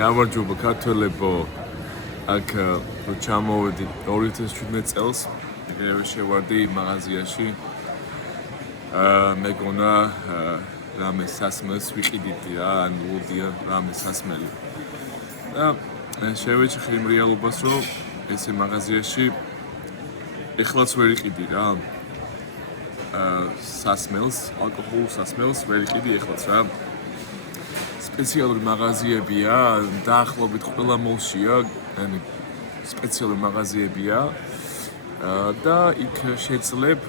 გამარჯობა ქართველებო, აქ რო ჩამოვედი 2017 წელს, ეგრევე შევარდი მაღაზიაში. მეგონა რამე სასმელს ვიყიდიდი რა, ან ლუდია რამე სასმელი. და შევეჭხი იმ რეალობას, რომ ესე მაღაზიაში ეხლაც ვერ იყიდი რა. სასმელს, ალკოჰოლურ სასმელს ვერ იყიდი ეხლაც რა. სპეციალური მაღაზიებია, დაახლოებით ყველა მოლშია, ანუ სპეციალური მაღაზიებია და იქ შეძლებ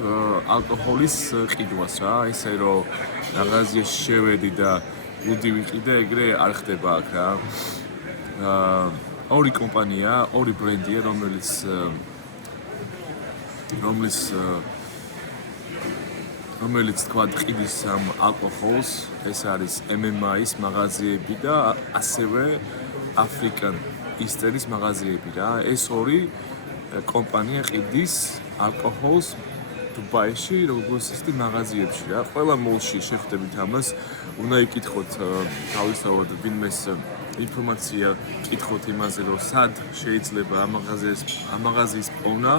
ალკოჰოლის ყიდვას რა, ისე რომ მაღაზიაში შევედი და ლუდი ვიყიდე, ეგრე არ ხდება აქ რა. ორი კომპანია, ორი ბრენდია, რომელიც თქვა ყიდის ამ ალკოჰოლს, ეს არის MMA-ის მაღაზიები და ასევე African Eastern-ის მაღაზიები რა. ეს ორი კომპანია ყიდის ალკოჰოლს დუბაიში, როგორც ისეთი მაღაზიებში რა. ყველა მოლში შეხვდებით ამას, უნდა იკითხოთ თავისთავად ვინმეს ინფორმაცია კითხოთ იმაზე, რომ სად შეიძლება ამ მაღაზიის პოვნა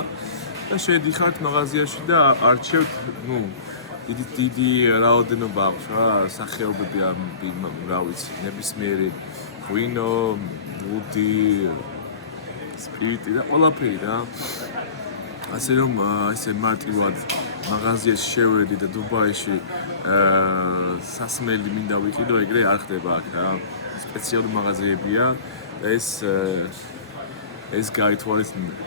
და შედიხართ მაღაზიაში და არჩევთ, დიდი რაოდენობა აქვს რა, სახეობები რა ვიცი, ნებისმიერი ღვინო, ლუდი, სპირიტი და ყველაფერი რა. ასე რომ ესე მარტივად მაღაზიაში შევედი და დუბაიში სასმელი მინდა ვიყიდო, ეგრე არ ხდება აქ რა. სპეციალური მაღაზიებია, ეს გაითვალისწინეთ.